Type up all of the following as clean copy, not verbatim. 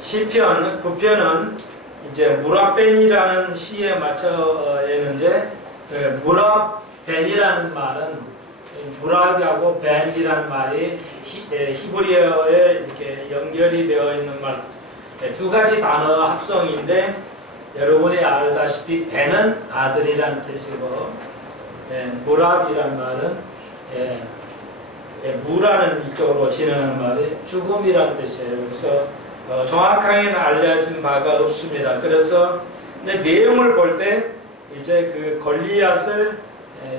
시편 9편은 이제 무라벤이라는 시에 맞춰 있는데, 무라벤이라는 말은 무라비하고 벤이라는 말이 히브리어에 이렇게 연결이 되어 있는 말, 두 가지 단어 합성인데, 여러분이 알다시피 벤은 아들이라는 뜻이고, 무랍이라는 말은 무라는 이쪽으로 진행하는 말이 죽음이라는 뜻이에요. 그래서 정확하게는 알려진 바가 없습니다. 그래서 근데 내용을 볼 때 이제 그 골리앗을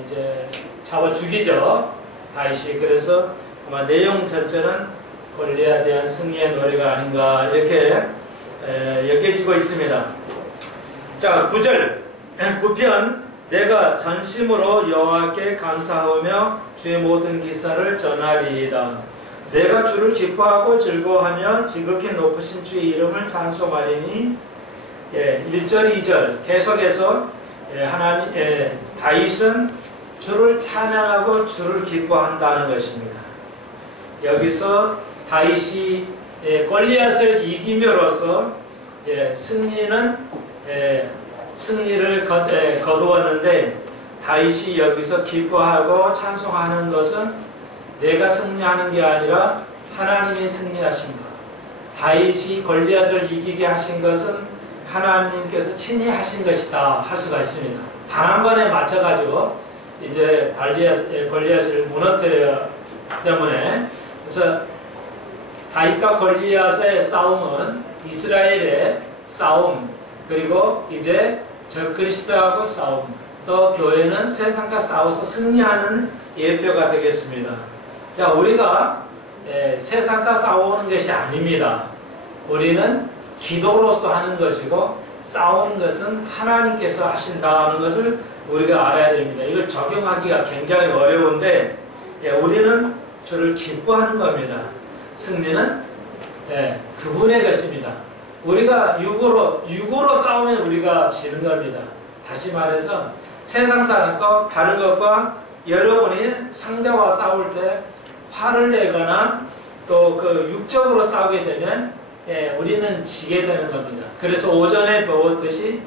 이제 잡아 죽이죠, 다윗이. 그래서 아마 내용 전체는 골리앗에 대한 승리의 노래가 아닌가 이렇게 여겨지고 있습니다. 자, 9절 9편 내가 전심으로 여호와께 감사하며 주의 모든 기사를 전하리이다. 내가 주를 기뻐하고 즐거워하며 지극히 높으신 주의 이름을 찬송하리니. 1절 2절 계속해서 다윗은 주를 찬양하고 주를 기뻐한다는 것입니다. 여기서 다윗이 골리앗을 이김으로써 승리를 거두었는데, 다윗이 여기서 기뻐하고 찬송하는 것은 내가 승리하는 게 아니라 하나님이 승리하신 것. 다윗이 골리앗을 이기게 하신 것은 하나님께서 친히 하신 것이다 할 수가 있습니다. 단 한 번에 맞춰가지고 이제 골리앗을 무너뜨려 때문에. 그래서 다윗과 골리앗의 싸움은 이스라엘의 싸움, 그리고 이제 저 그리스도하고 싸움, 또 교회는 세상과 싸워서 승리하는 예표가 되겠습니다. 자, 우리가 세상과 싸우는 것이 아닙니다. 우리는 기도로서 하는 것이고, 싸우는 것은 하나님께서 하신다는 것을 우리가 알아야 됩니다. 이걸 적용하기가 굉장히 어려운데, 우리는 주를 기뻐하는 겁니다. 승리는 그분의 것입니다. 우리가 육으로 싸우면 우리가 지는 겁니다. 다시 말해서 세상 사람과 다른 것과 여러분이 상대와 싸울 때 화를 내거나 또 그 육적으로 싸우게 되면 우리는 지게 되는 겁니다. 그래서 오전에 배웠듯이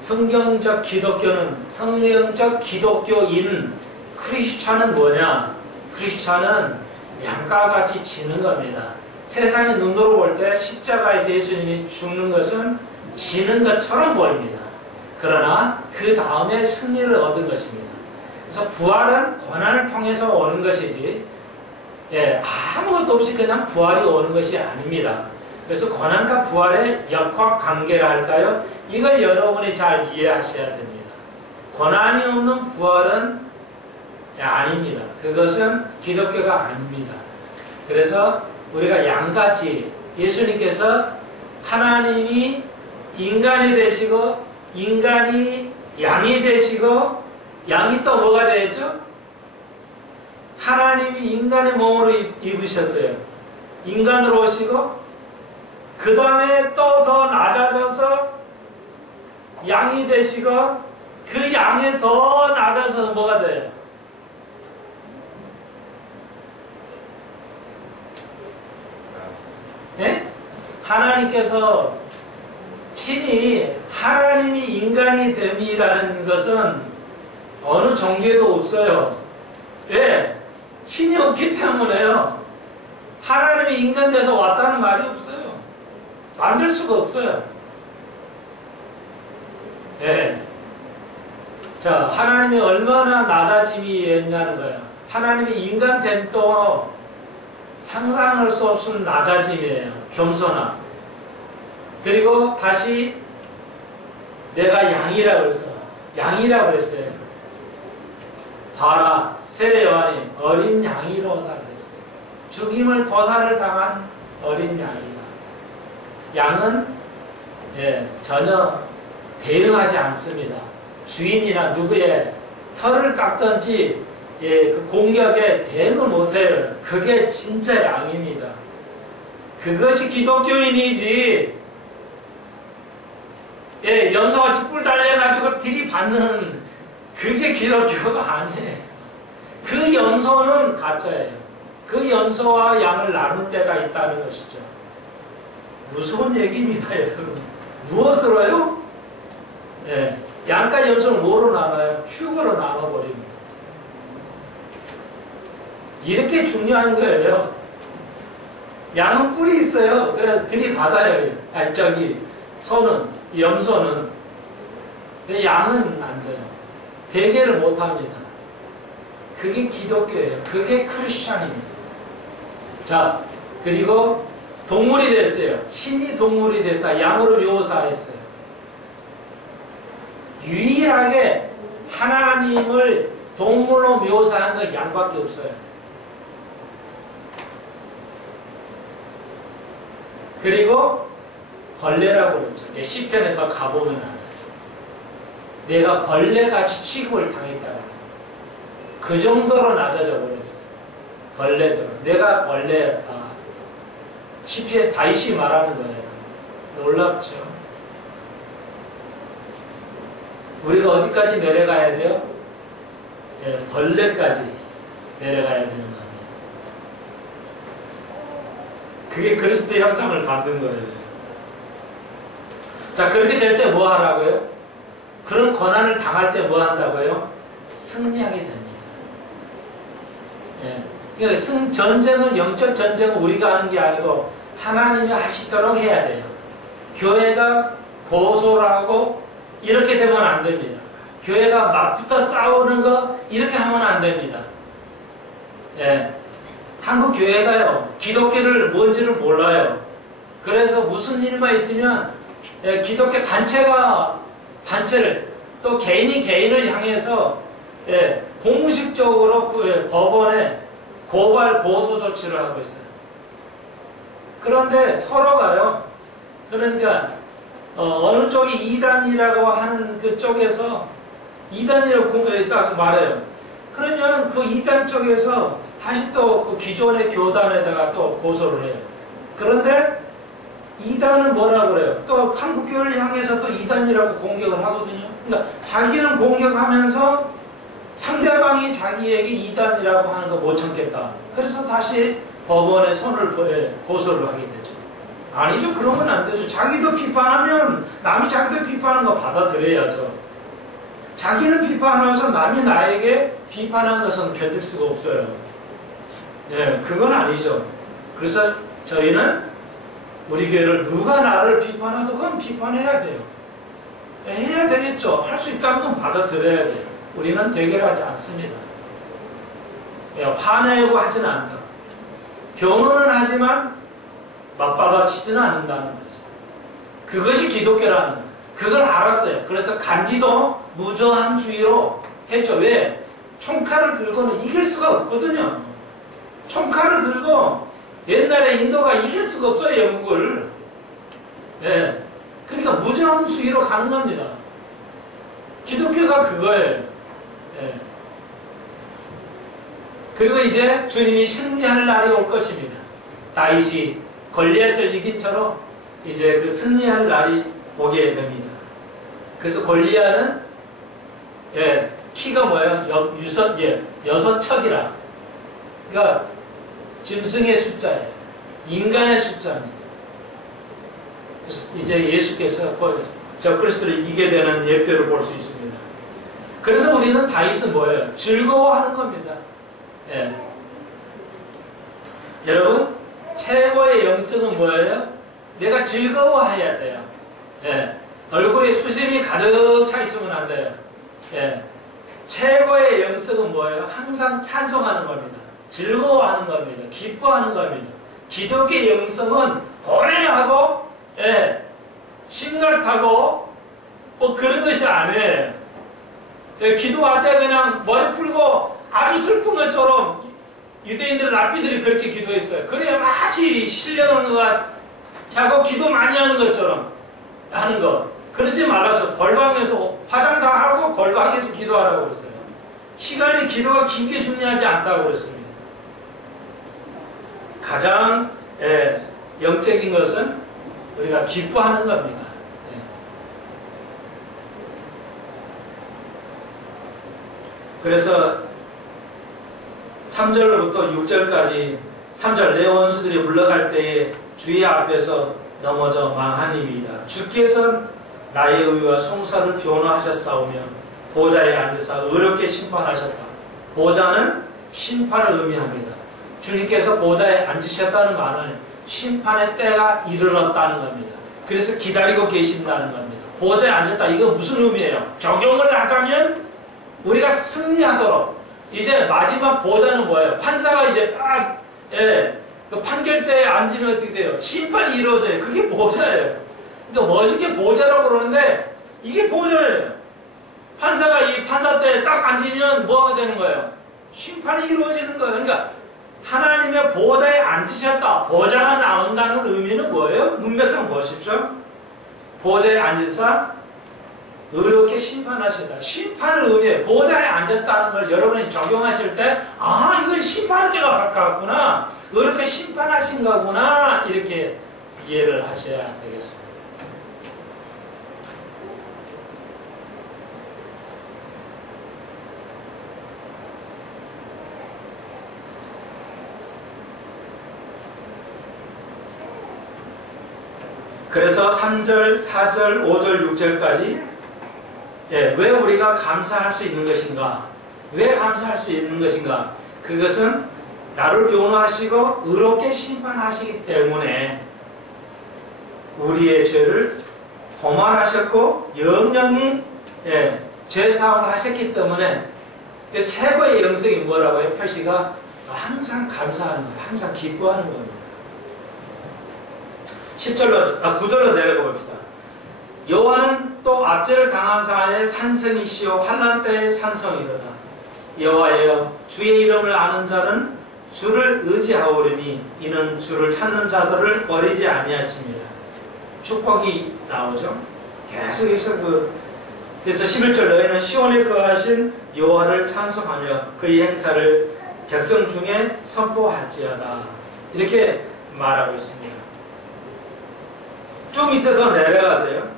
성경적 기독교는, 성경적 기독교인 크리스찬은 뭐냐? 크리스찬은 양과 같이 지는 겁니다. 세상의 눈으로 볼 때 십자가에서 예수님이 죽는 것은 지는 것처럼 보입니다. 그러나 그 다음에 승리를 얻은 것입니다. 그래서 부활은 고난을 통해서 오는 것이지, 아무것도 없이 그냥 부활이 오는 것이 아닙니다. 그래서 고난과 부활의 역학관계라 할까요? 이걸 여러분이 잘 이해하셔야 됩니다. 고난이 없는 부활은 아닙니다. 그것은 기독교가 아닙니다. 그래서 우리가 양같이, 예수님께서 하나님이 인간이 되시고 인간이 양이 되시고, 양이 또 뭐가 되었죠? 하나님이 인간의 몸으로 입으셨어요. 인간으로 오시고 그 다음에 또 더 낮아져서 양이 되시고, 그 양이 더 낮아서 뭐가 돼요? 하나님께서 친히 하나님이 인간이 됨이라는 것은 어느 종교에도 없어요. 왜? 힘이 없기 때문에요. 하나님이 인간 돼서 왔다는 말이 없어요. 만들 수가 없어요. 자, 하나님이 얼마나 낮아짐이 있냐는 거예요. 하나님이 인간 됨도 상상할 수 없는 낮아짐이에요. 겸손함. 그리고 다시 내가 양이라고 했어. 양이라고 그랬어요. 봐라, 세례 요한이 어린 양이로다 그랬어요. 죽임을 도살을 당한 어린 양이다. 양은 전혀 대응하지 않습니다. 주인이나 누구의 털을 깎든지 그 공격에 대응을 못해요. 그게 진짜 양입니다. 그것이 기독교인이지. 염소같이 뿔 달려가지고 들이받는 그게 기독교가 아니에요. 그 염소는 가짜예요. 그 염소와 양을 나눌 때가 있다는 것이죠. 무서운 얘기입니다, 여러분. 무엇으로요? 예, 양과 염소를 뭐로 나눠요? 휴거로 나눠버립니다. 이렇게 중요한 거예요. 양은 뿔이 있어요. 그래서 들이받아요. 소는, 염소는. 근데 양은 안 돼요. 대개를 못 합니다. 그게 기독교예요. 그게 크리스찬입니다. 자, 그리고 동물이 됐어요. 신이 동물이 됐다. 양으로 묘사했어요. 유일하게 하나님을 동물로 묘사한 건 양밖에 없어요. 그리고 벌레라고 그러죠. 이제 시편에 더 가보면 알아요. 내가 벌레같이 취급을 당했다는 그 정도로 낮아져 버렸어요. 벌레들. 내가 벌레였다. 시편에 다윗이 말하는 거예요. 놀랍죠. 우리가 어디까지 내려가야 돼요? 예, 벌레까지 내려가야 되는 겁니다. 그게 그리스도의 형상을 받는 거예요. 자, 그렇게 될 때 뭐 하라고요? 그런 고난을 당할 때 뭐 한다고요? 승리하게 됩니다. 예. 그러니까 전쟁은, 영적 전쟁은 우리가 하는 게 아니고 하나님이 하시도록 해야 돼요. 교회가 고소를 하고 이렇게 되면 안 됩니다. 교회가 막부터 싸우는 거 이렇게 하면 안 됩니다. 예. 한국 교회가요, 기독교를 뭔지를 몰라요. 그래서 무슨 일만 있으면 예, 기독교 단체를 또 개인이 개인을 향해서 예, 공식적으로 법원에 고발 고소 조치를 하고 있어요. 그런데 서로가요, 그러니까 어느 쪽이 이단이라고 하는 그 쪽에서 이단이라고 딱 말해요. 그러면 그 이단 쪽에서 다시 또 그 기존의 교단에다가 또 고소를 해요. 그런데 이단은 뭐라고 그래요? 또 한국교회를 향해서 또 이단이라고 공격을 하거든요. 그러니까 자기는 공격하면서 상대방이 자기에게 이단이라고 하는 거 못 참겠다. 그래서 다시 법원에 고소를 하게 되죠. 아니죠. 그런 건 안 되죠. 자기도 비판하면 남이 자기도 비판하는 거 받아들여야죠. 자기는 비판하면서 남이 나에게 비판한 것은 견딜 수가 없어요. 예, 그건 아니죠. 그래서 저희는 우리 교회를 누가 나를 비판하도 그건 비판해야 돼요. 예, 해야 되겠죠. 할 수 있다는 건 받아들여야 돼요. 우리는 대결하지 않습니다. 예, 화내고 하지는 않다. 변호는 하지만 맞받아치지는 않는다는 거죠. 그것이 기독교라는 거예요. 그걸 알았어요. 그래서 간디도 무저항주의로 했죠. 왜? 총칼을 들고는 이길 수가 없거든요. 총칼을 들고 옛날에 인도가 이길 수가 없어요. 영국을. 예. 그러니까 무저항주의로 가는 겁니다. 기독교가 그거예요. 예. 그리고 이제 주님이 승리할 날이 올 것입니다. 다윗이 골리앗을 이긴처럼 이제 그 승리할 날이 오게 됩니다. 그래서 골리앗은 예, 키가 뭐예요? 여섯 척이라. 그러니까 짐승의 숫자예요. 인간의 숫자입니다. 그래서 이제 예수께서 저 그리스도를 이기게 되는 예표를 볼 수 있습니다. 그래서 우리는 다윗은 뭐예요? 즐거워하는 겁니다. 예. 여러분, 최고의 영성은 뭐예요? 내가 즐거워해야 돼요. 예. 얼굴에 수심이 가득 차 있으면 안 돼요. 예. 최고의 영성은 뭐예요? 항상 찬송하는 겁니다. 즐거워하는 겁니다. 기뻐하는 겁니다. 기독교의 영성은 고뇌하고, 예. 심각하고, 뭐 그런 것이 아니에요. 예. 기도할 때 그냥 머리 풀고 아주 슬픈 것처럼 유대인들 랍비들이 그렇게 기도했어요. 그래야 마치 신령한 것 같고 기도 많이 하는 것처럼 하는 거. 그러지 말아서 골방에서 화장 다 하고 골방에서 기도하라고 그랬어요. 시간이 기도가 긴 게 중요하지 않다고 그랬습니다. 가장 영적인 것은 우리가 기뻐하는 겁니다. 예. 그래서 3절부터 6절까지 3절 내 원수들이 물러갈 때에 주의 앞에서 넘어져 망하니이다. 주께서 나의 의와 송사를 변호하셨사오며 보좌에 앉으사 의롭게 심판하셨다. 보좌는 심판을 의미합니다. 주님께서 보좌에 앉으셨다는 말은 심판의 때가 이르렀다는 겁니다. 그래서 기다리고 계신다는 겁니다. 보좌에 앉았다. 이거 무슨 의미예요? 적용을 하자면 우리가 승리하도록 이제 마지막 보좌는 뭐예요? 판사가 이제 딱 그 판결대에 앉으면 어떻게 돼요? 심판이 이루어져요. 그게 보좌예요. 그러니까 멋있게 보좌라고 그러는데 이게 보좌예요. 판사가 이 판사대에 딱 앉으면 뭐가 되는 거예요? 심판이 이루어지는 거예요. 그러니까 하나님의 보좌에 앉으셨다. 보좌가 나온다는 의미는 뭐예요? 문맥상 보십시오. 보좌에 앉으사 의롭게 심판하시다. 심판을 의미해. 보좌에 앉았다는 걸 여러분이 적용하실 때, 아, 이건 심판의 때가 가까웠구나. 의롭게 심판하신 거구나. 이렇게 이해를 하셔야 되겠습니다. 그래서 3절, 4절, 5절, 6절까지 왜 우리가 감사할 수 있는 것인가? 왜 감사할 수 있는 것인가? 그것은 나를 변호하시고 의롭게 심판하시기 때문에 우리의 죄를 도말하셨고 영영이 죄사함을 하셨기 때문에 최고의 영성이 뭐라고 해요? 표시가 항상 감사하는 거예요. 항상 기뻐하는 겁니다. 9절로 내려가 봅시다. 여호와는 또 압제를 당한 자의 산성이시오 환난 때의 산성이로다. 여호와여 주의 이름을 아는 자는 주를 의지하오리니 이는 주를 찾는 자들을 버리지 아니하십니다. 축복이 나오죠. 계속해서 그래서 11절 너희는 시온에 거하신 여호와를 찬송하며 그의 행사를 백성 중에 선포할지어다. 이렇게 말하고 있습니다. 좀 밑에 더 내려가세요.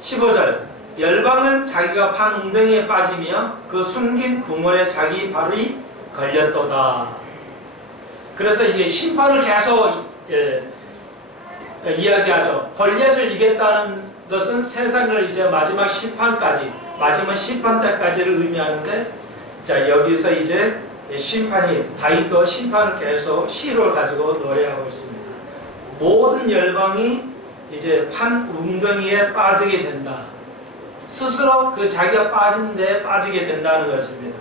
15절 열방은 자기가 판 웅덩이에 빠지며 그 숨긴 구멍에 자기 발이 걸렸도다. 그래서 이게 심판을 계속 이야기하죠. 골리앗을 이겼다는 것은 세상을 이제 마지막 심판까지, 마지막 심판 때까지를 의미하는데, 자 여기서 이제 심판이 다윗도 심판을 계속 시를 가지고 노래하고 있습니다. 모든 열방이 이제 판 웅덩이에 빠지게 된다. 스스로 그 자기가 빠진 데에 빠지게 된다는 것입니다.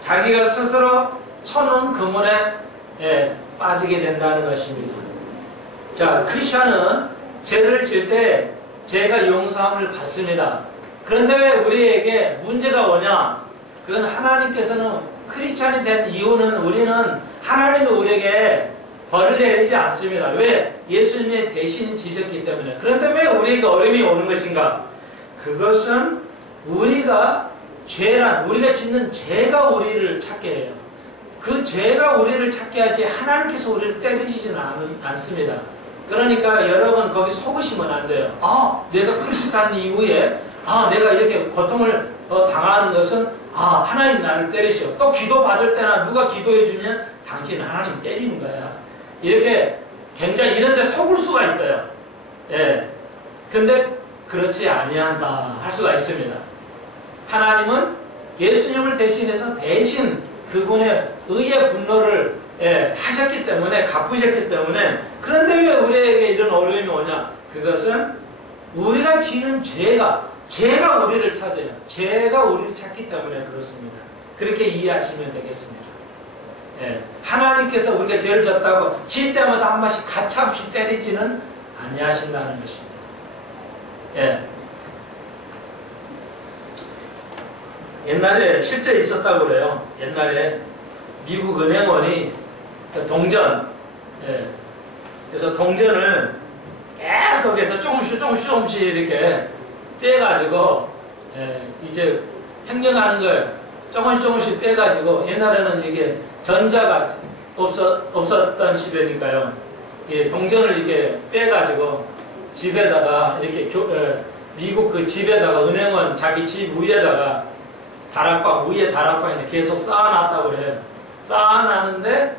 자기가 스스로 쳐놓은 그물에 빠지게 된다는 것입니다. 자, 크리스천은 죄를 질 때 죄가 용서함을 받습니다. 그런데 왜 우리에게 문제가 오냐? 그건 하나님께서는 크리스천이 된 이유는 우리는 하나님이 우리에게 벌을 내리지 않습니다. 왜? 예수님의 대신이 지셨기 때문에. 그런데 왜 우리에게 어려움이 오는 것인가? 그것은 우리가 우리가 짓는 죄가 우리를 찾게 해요. 그 죄가 우리를 찾게 하지 하나님께서 우리를 때리시지는 않습니다. 그러니까 여러분 거기 속으시면 안 돼요. 내가 크리스찬 이후에 내가 이렇게 고통을 당하는 것은 하나님 나를 때리시오. 또 기도 받을 때나 누가 기도해 주면 당신 하나님 때리는 거야. 이렇게 굉장히 이런 데 속을 수가 있어요. 근데 그렇지 아니한다 할 수가 있습니다. 하나님은 예수님을 대신해서 대신 그분의 의의 분노를 하셨기 때문에, 갚으셨기 때문에. 그런데 왜 우리에게 이런 어려움이 오냐? 그것은 우리가 지은 죄가 우리를 찾아요. 죄가 우리를 찾기 때문에 그렇습니다. 그렇게 이해하시면 되겠습니다. 하나님께서 우리가 죄를 졌다고 질 때마다 한 번씩 가차없이 때리지는 아니하신다는 것입니다. 옛날에 실제 있었다고 그래요. 옛날에 미국 은행원이 동전, 그래서 동전을 계속해서 조금씩 이렇게 떼가지고 이제 횡령하는 걸 조금씩 떼가지고, 옛날에는 이게 전자가 없었던 시대니까요. 동전을 이렇게 빼가지고 집에다가 이렇게 미국 그 집에다가 은행원 자기 집 위에다가 다락방 위에 다락방에 계속 쌓아놨다고 그래요. 쌓아놨는데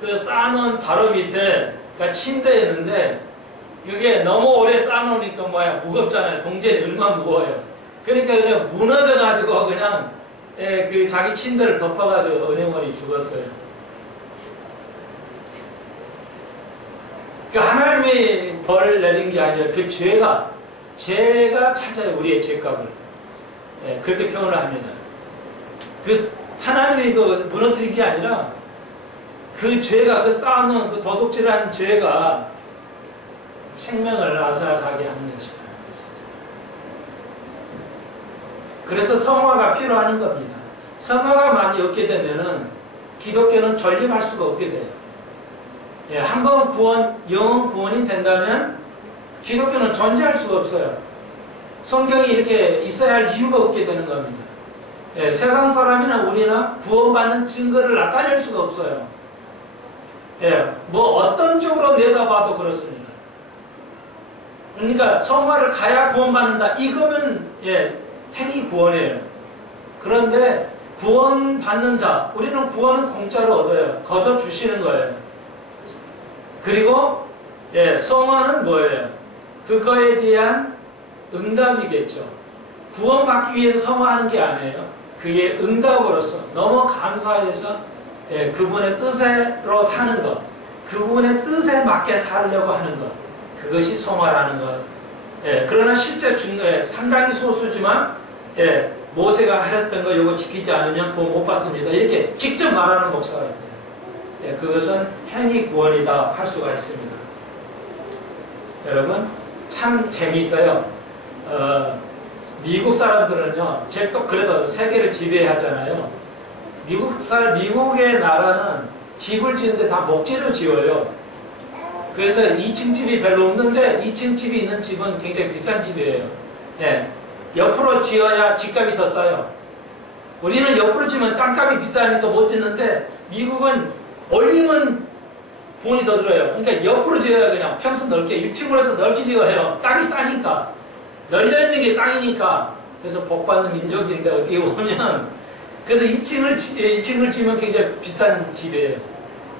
그 쌓아놓은 바로 밑에 그러니까 침대였는데 그게 너무 오래 쌓아놓으니까 무겁잖아요. 동전이 얼마나 무거워요. 그러니까 그냥 무너져가지고 그냥 그 자기 침대를 덮어가지고 은행원이 죽었어요. 그 하나님이 벌을 내린 게 아니라 그 죄가 찾아요. 우리의 죄값을. 그렇게 표현을 합니다. 그 하나님이 그 무너뜨린 게 아니라 그 죄가 그 쌓아놓은 그 도둑질한 죄가 생명을 앗아가게 하는 것이다. 그래서 성화가 필요한 겁니다. 성화가 많이 없게 되면은 기독교는 전립할 수가 없게 돼요. 한번 영혼 구원이 된다면 기독교는 존재할 수가 없어요. 성경이 이렇게 있어야 할 이유가 없게 되는 겁니다. 세상 사람이나 우리나 구원받는 증거를 나타낼 수가 없어요. 뭐 어떤 쪽으로 내다봐도 그렇습니다. 그러니까 성화를 가야 구원받는다. 이거면 행위 구원이에요. 그런데 구원받는 자, 우리는 구원은 공짜로 얻어요. 거저 주시는 거예요. 그리고 성화는 뭐예요? 그거에 대한 응답이겠죠. 구원받기 위해서 성화하는 게 아니에요. 그의 응답으로서 너무 감사해서 그분의 뜻으로 사는 것, 그분의 뜻에 맞게 살려고 하는 것, 그것이 성화라는 것. 그러나 실제 상당히 소수지만 모세가 하였던 거 이거 지키지 않으면 구원 못 받습니다. 이렇게 직접 말하는 목사가 있어요. 그것은 행위 구원이다 할 수가 있습니다. 여러분 참 재밌어요. 미국 사람들은요, 또 그래도 세계를 지배하잖아요. 미국의 나라는 집을 지는데 다 목재로 지어요. 그래서 2층 집이 별로 없는데 2층 집이 있는 집은 굉장히 비싼 집이에요. 옆으로 지어야 집값이 더 싸요. 우리는 옆으로 지면 땅값이 비싸니까 못 짓는데 미국은 올리면 돈이 더 들어요. 그러니까 옆으로 지어야 그냥 평수 넓게 1층으로 해서 넓게 지어요. 땅이 싸니까. 널려있는 게 땅이니까. 그래서 복받는 민족인데 어떻게 보면 그래서 2층을 지으면 굉장히 비싼 집이에요.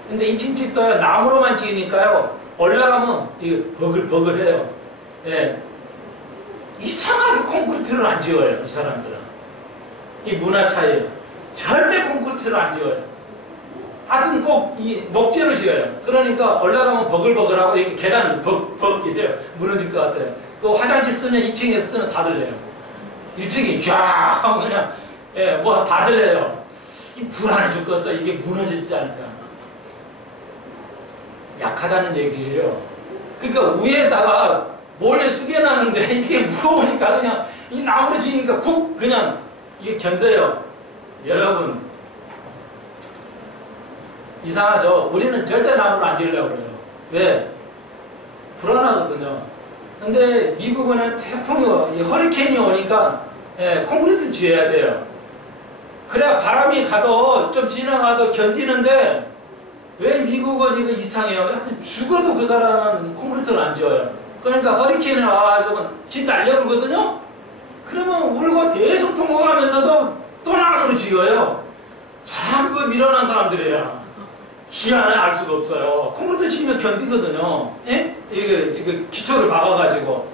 근데 2층 집도 나무로만 지으니까요. 올라가면 이게 버글버글해요. 이상하게 콘크리트를 안 지어요. 이 사람들은. 이 문화 차이예요. 절대 콘크리트를 안 지어요. 하여튼 꼭 이 목재로 지어요. 그러니까 올라가면 버글버글하고 이렇게 계단은 이래요. 무너질 것 같아요. 그 화장실 쓰면 2층에서 쓰면 다 들려요. 1층이 쫙 하고 그냥 뭐 다 들려요. 불안해 죽겠어. 이게 무너지지 않을까. 약하다는 얘기예요. 그러니까 위에다가 몰래 숙여놨는데 이게 무거우니까 그냥 이 나무로 지니까 푹 그냥 이게 견뎌요. 여러분 이상하죠? 우리는 절대 나무로 안 지으려고 그래요. 왜? 불안하거든요. 근데 미국은 태풍이 허리케인이 오니까 콘크리트 지어야 돼요. 그래야 바람이 가도 좀 지나가도 견디는데 왜 미국은 이거 이상해요? 하여튼 죽어도 그 사람은 콘크리트를 안 지어요. 그러니까 허리케인이 와가지고 집 날려버리거든요? 그러면 울고 계속 통곡하면서도 또 나무로 지어요. 참 그거 미련한 사람들이에요. 희한해 알 수가 없어요. 콘크리트 지으면 견디거든요. 이게 기초를 박아가지고.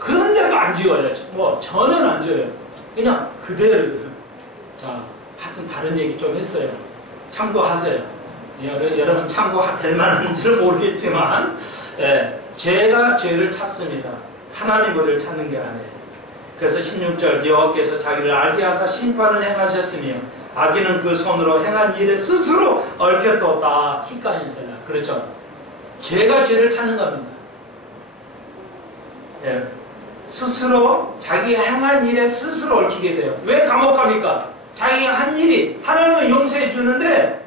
그런데도 안 지어요. 뭐 전혀 안 지어요. 그냥 그대로. 자, 하여튼 다른 얘기 좀 했어요. 참고하세요. 여러분 참고될 만한지를 모르겠지만 죄가 죄를 찾습니다. 하나님 우리를 찾는 게 아니에요. 그래서 16절 여호와께서 자기를 알게 하사 심판을 행하셨으며 악인은 그 손으로 행한 일에 스스로 얽혀떴다. 히카인셀라. 그렇죠. 죄가 죄를 찾는 겁니다. 스스로 자기 행한 일에 스스로 얽히게 돼요. 왜 감옥 갑니까? 자기가 한 일이 하나님은 용서해 주는데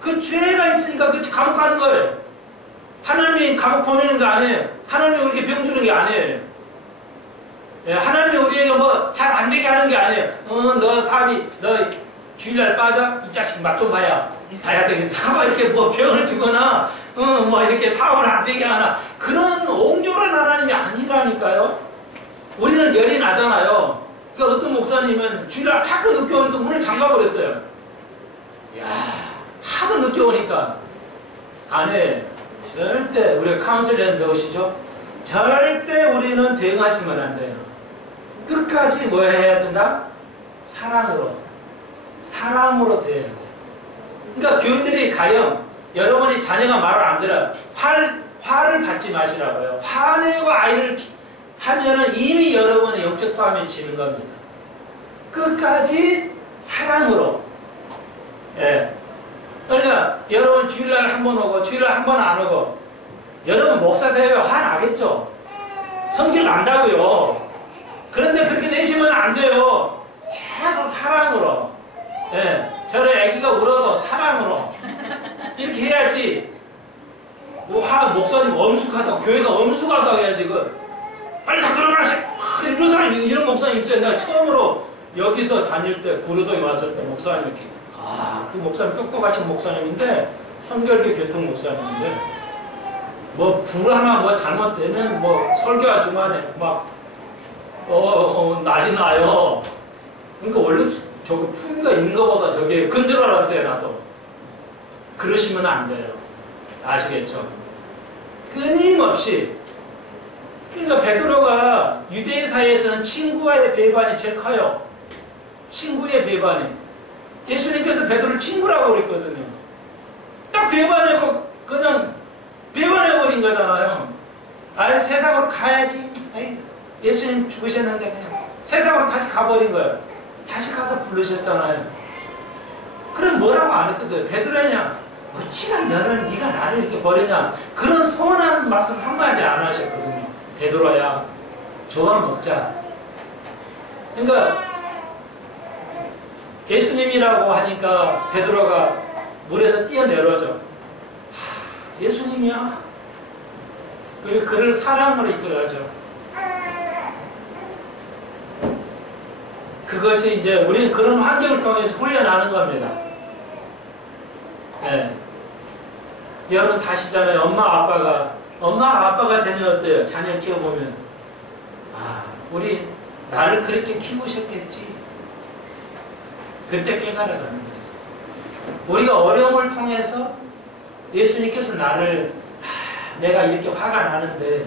그 죄가 있으니까 그 감옥 가는 거예요. 하나님이 감옥 보내는 거 아니에요. 하나님이 우리에게 병 주는 게 아니에요. 하나님이 우리에게 뭐 잘 안 되게 하는 게 아니에요. 너 사비, 너 주일날 빠져? 이 자식 맛 좀 봐야 되겠어. 뭐 이렇게 뭐 병을 주거나, 뭐 이렇게 사업을 안 되게 하나. 그런 옹졸한 하나님이 아니라니까요. 우리는 열이 나잖아요. 그러니까 어떤 목사님은 주일날 자꾸 늦게 오니까 문을 잠가버렸어요. 야 하도 늦게 오니까 안 해. 절대 우리가 카운슬링 배우시죠? 절대 우리는 대응하시면 안 돼요. 끝까지 뭐 해야 된다? 사랑으로 대해야 돼요. 그러니까 교인들이 가령 여러분이 자녀가 말을 안 들어요. 화를 받지 마시라고요. 화내고 아이를 하면은 이미 여러분의 영적 싸움에 지는 겁니다. 끝까지 사랑으로. 예. 그러니까 여러분 주일날 한 번 오고 주일날 한 번 안 오고 여러분 목사 되면 화나겠죠. 성질 난다고요. 그런데 그렇게 내시면 안 돼요. 계속 사랑으로. 예. 저런 애기가 울어도 사랑으로. 이렇게 해야지. 목사님 엄숙하다고, 교회가 엄숙하다고 해야지. 빨리 다 그러나세요. 이런 사람이, 이런 목사님 있어요. 내가 처음으로 여기서 다닐 때, 구로동에 왔을 때 목사님 이렇게, 그 목사님 똑똑하신 목사님인데, 성결교 교통 목사님인데, 불 하나 잘못되면 설교하 중간에 난리 나요. 그러니까 원래 저기 품위가 있는 것보다 저게 근줄 알았어요, 나도. 그러시면 안 돼요. 아시겠죠? 끊임없이. 그러니까 베드로가 유대인 사이에서는 친구와의 배반이 제일 커요. 친구의 배반이. 예수님께서 베드로를 친구라고 그랬거든요. 딱 배반하고 그냥 배반해버린 거잖아요. 세상으로 가야지. 예수님 죽으셨는데 그냥 세상으로 다시 가버린 거예요. 다시 가서 부르셨잖아요. 그럼 뭐라고 안 했거든. 베드로냐, 어찌나 네가 나를 이렇게 버리냐. 그런 서운한 말씀 한마디 안 하셨거든요. 베드로야, 저와 먹자. 그러니까 예수님이라고 하니까 베드로가 물에서 뛰어내려져. 예수님이야. 그리고 그를 사랑으로 이끌어야죠. 그것이 이제 우리는 그런 환경을 통해서 훈련하는 겁니다. 네. 여러분 다시잖아요. 엄마 아빠가 되면 어때요? 자녀 키워보면 우리 나를 그렇게 키우셨겠지. 그때 깨달아가는 거죠. 우리가 어려움을 통해서 예수님께서 나를 내가 이렇게 화가 나는데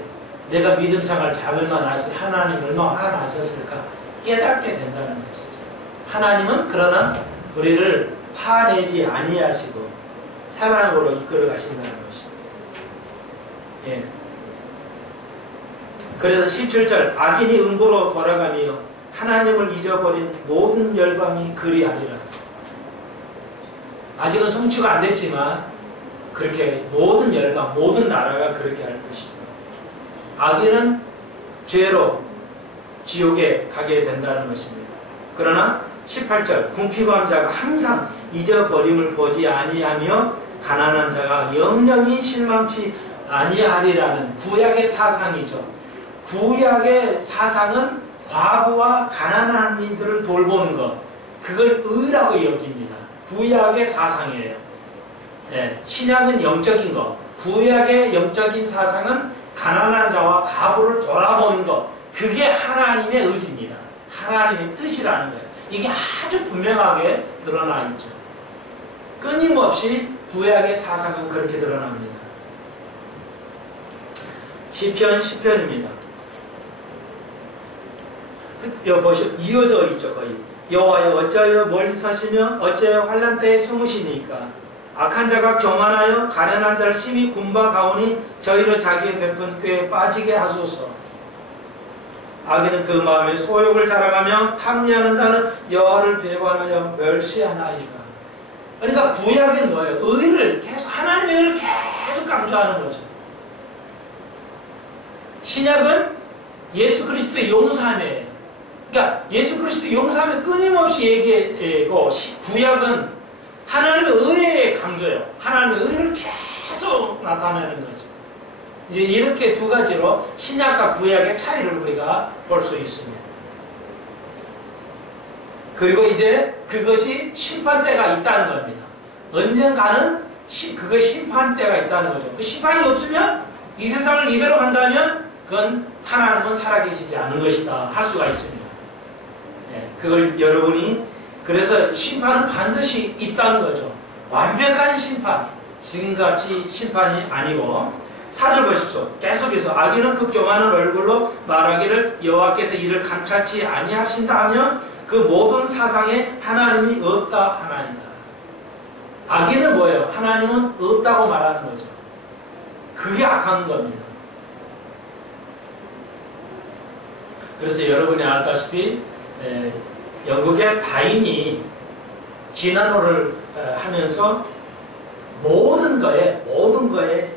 내가 믿음생활 잡을 만하시 하나님 얼마나 화가 나셨을까 깨닫게 된다는 것이죠. 하나님은 그러나 우리를 화내지 아니하시고 사랑으로 이끌어 가신다는 것입니다. 예. 그래서 17절 악인이 음부로 돌아가며 하나님을 잊어버린 모든 열방이 그리하리라. 아직은 성취가 안 됐지만 그렇게 모든 열방, 모든 나라가 그렇게 할 것이다. 악인은 죄로 지옥에 가게 된다는 것입니다. 그러나 18절 궁핍한 자가 항상 잊어버림을 보지 아니하며 가난한 자가 영영이 실망치 아니하리라는 구약의 사상이죠. 구약의 사상은 과부와 가난한 이들을 돌보는 것, 그걸 의라고 여깁니다. 구약의 사상이에요. 네, 신약은 영적인 것, 구약의 영적인 사상은 가난한 자와 과부를 돌아보는 것, 그게 하나님의 의지입니다. 하나님의 뜻이라는 거예요. 이게 아주 분명하게 드러나 있죠. 끊임없이 구약의 사상은 그렇게 드러납니다. 시편 10편입니다. 여기 보시오. 이어져 있죠. 거의. 여호와여 어찌하여 멀리 서시며 어찌하여 환난 때에 숨으시니까 악한 자가 교만하여 가련한 자를 심히 군박하오니 저희를 자기의 베푼 꾀에 빠지게 하소서. 악인은 그 마음에 소욕을 자랑하며 탐리하는 자는 여호와를 배반하여 멸시하나이다. 그러니까 구약은 뭐예요? 의를 계속, 하나님의 의를 계속 강조하는 거죠. 신약은 예수 그리스도의 용서함이에요. 그러니까 예수 그리스도의 용서함을 끊임없이 얘기하고, 구약은 하나님의 의에 강조해요. 하나님의 의를 계속 나타내는 거죠. 이제 이렇게 두 가지로 신약과 구약의 차이를 우리가 볼 수 있습니다. 그리고 이제 그것이 심판대가 있다는 겁니다. 언젠가는 그거 심판대가 있다는 거죠. 그 심판이 없으면 이 세상을 이대로 간다면 그건 하나님은 살아계시지 않은 것이다 할 수가 있습니다. 네, 그걸 여러분이 그래서 심판은 반드시 있다는 거죠. 완벽한 심판, 지금같이 심판이 아니고 4절 보십시오. 계속해서 악인은 그 교만한 얼굴로 말하기를 여호와께서 이를 감찰치 아니하신다 하며 그 모든 사상에 하나님이 없다 하나이다. 악인은 뭐예요? 하나님은 없다고 말하는 거죠. 그게 악한 겁니다. 그래서 여러분이 알다시피 영국의 다인이 진화론을 하면서 모든 거에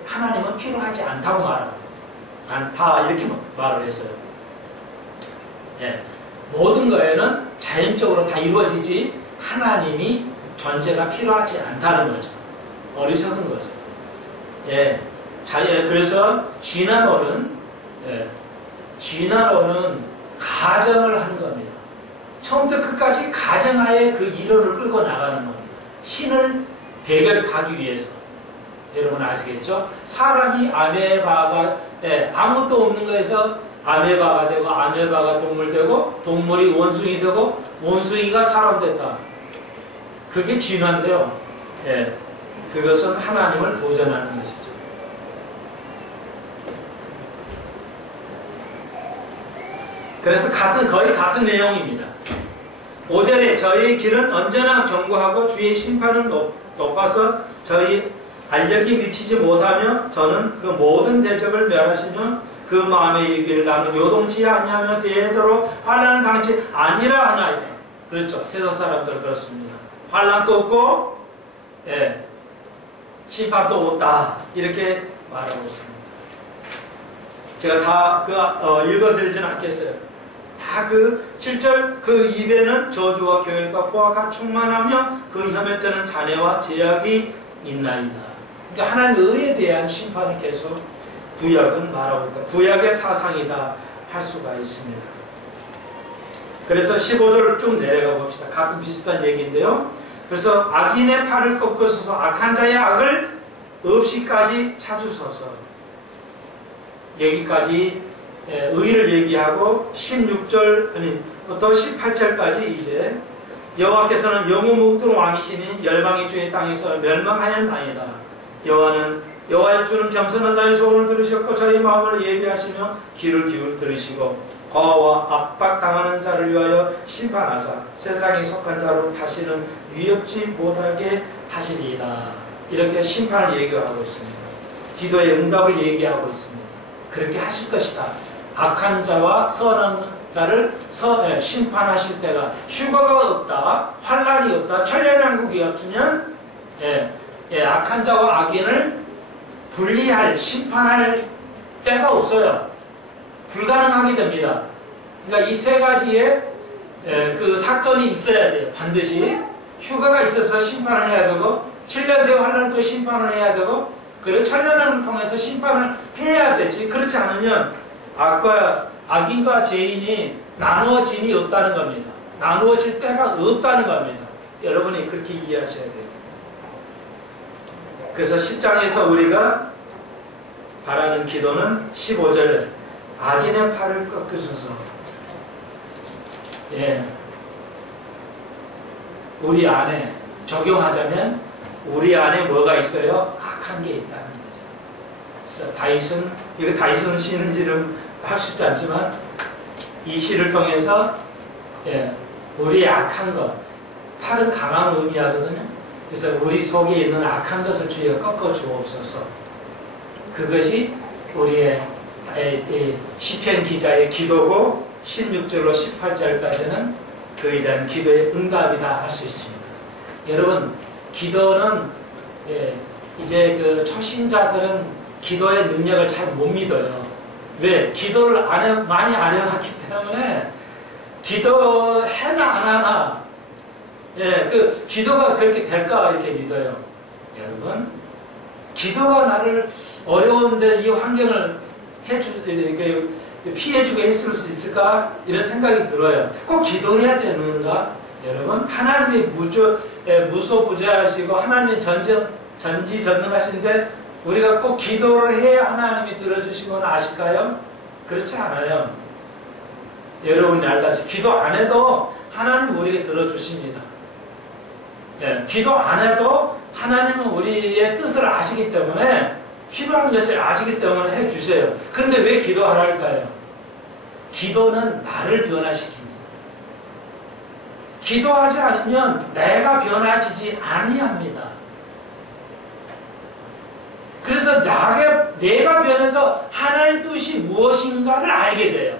하나님은 필요하지 않다고 말합니다. 않다 이렇게 말을 했어요. 예, 모든 거에는 자연적으로 다 이루어지지 하나님이 존재가 필요하지 않다는 거죠. 어리석은 거죠. 예, 그래서 진화론은 가정을 하는 겁니다. 처음부터 끝까지 가정하에 그 이론을 끌고 나가는 겁니다. 신을 배격하기 위해서. 여러분 아시겠죠? 사람이 아메바가 아무것도 없는 거에서 아메바가 되고 아메바가 동물 되고 동물이 원숭이 되고 원숭이가 사람 됐다. 그게 진화인데요. 그것은 하나님을 도전하는 것이죠. 그래서 거의 같은 내용입니다. 5절에 저희의 길은 언제나 견고하고 주의 심판은 높아서 저희 알력이 미치지 못하며 저는 그 모든 대적을 멸하시며 그 마음에 이르기를 나는 요동치 아니하며 대대로 환난 당치 아니라 하나이다. 그렇죠. 세상 사람들은 그렇습니다. 환난도 없고 심판도 없다. 이렇게 말하고 있습니다. 제가 다 읽어드리지는 않겠어요. 다 그 7절 그 입에는 저주와 교회가 포악과 충만하며 그 혀에 뜨는 잔해와 제약이 있나이다. 그러니까 하나님의 의에 대한 심판을 계속 구약은 말하고 있다. 구약의 사상이다 할 수가 있습니다. 그래서 15절을 쭉 내려가 봅시다. 같은 비슷한 얘기인데요. 그래서 악인의 팔을 꺾으소서 악한 자의 악을 없이까지 찾으소서. 여기까지 의를 얘기하고 16절 아니부터 18절까지 이제 여호와께서는 영원무궁 왕이시니 열방의 주의 땅에서 멸망하였나이다. 여호와의 주는 겸손한 자의 소원을 들으셨고 저희 마음을 예비하시며 귀를 기울여 들으시고 과와 압박당하는 자를 위하여 심판하사 세상에 속한 자로 다시는 위협지 못하게 하시리이다. 이렇게 심판을 얘기하고 있습니다. 기도의 응답을 얘기하고 있습니다. 그렇게 하실 것이다. 악한 자와 선한 자를 심판하실 때가 휴거가 없다, 환란이 없다, 천년왕국이 없으면 악한 자와 악인을 분리할, 심판할 때가 없어요. 불가능하게 됩니다. 그러니까 이 세 가지의 그 사건이 있어야 돼요. 반드시 휴가가 있어서 심판을 해야 되고 7년 뒤에 환란 또 심판을 해야 되고 그리고 천년왕국을 통해서 심판을 해야 되지. 그렇지 않으면 악인과 죄인이 나누어짐이 없다는 겁니다. 나누어질 때가 없다는 겁니다. 여러분이 그렇게 이해하셔야 돼요. 그래서 10장에서 우리가 바라는 기도는 15절 악인의 팔을 꺾으셔서 우리 안에 적용하자면 우리 안에 뭐가 있어요? 악한 게 있다는 거죠. 그래서 다윗은 시는지는 할 수 있지 않지만 이 시를 통해서 우리의 악한 것, 팔은 강함을 의미하거든요. 그래서 우리 속에 있는 악한 것을 주여 꺾어 주옵소서. 그것이 우리의 시편 기자의 기도고 16절로 18절까지는 그에 대한 기도의 응답이다 할 수 있습니다. 여러분 기도는 이제 그 초신자들은 기도의 능력을 잘 못 믿어요. 왜? 기도를 많이 안 해왔기 때문에 기도해나 안 하나 그 기도가 그렇게 될까 이렇게 믿어요. 여러분 기도가 나를 어려운데 이 환경을 피해주게 했을 수 있을까? 이런 생각이 들어요. 꼭 기도해야 되는가? 여러분 하나님이 무소부재하시고 하나님이 전지전능하신데 우리가 꼭 기도를 해야 하나님이 들어주시거나 아실까요? 그렇지 않아요. 여러분이 알다시피 기도 안 해도 하나님 우리에게 들어주십니다. 예, 기도 안 해도 하나님은 우리의 뜻을 아시기 때문에 필요한 것을 아시기 때문에 해주세요. 그런데 왜 기도하라 할까요? 기도는 나를 변화시킵니다. 기도하지 않으면 내가 변화지지 아니합니다. 그래서 내가 변해서 하나님 뜻이 무엇인가를 알게 돼요.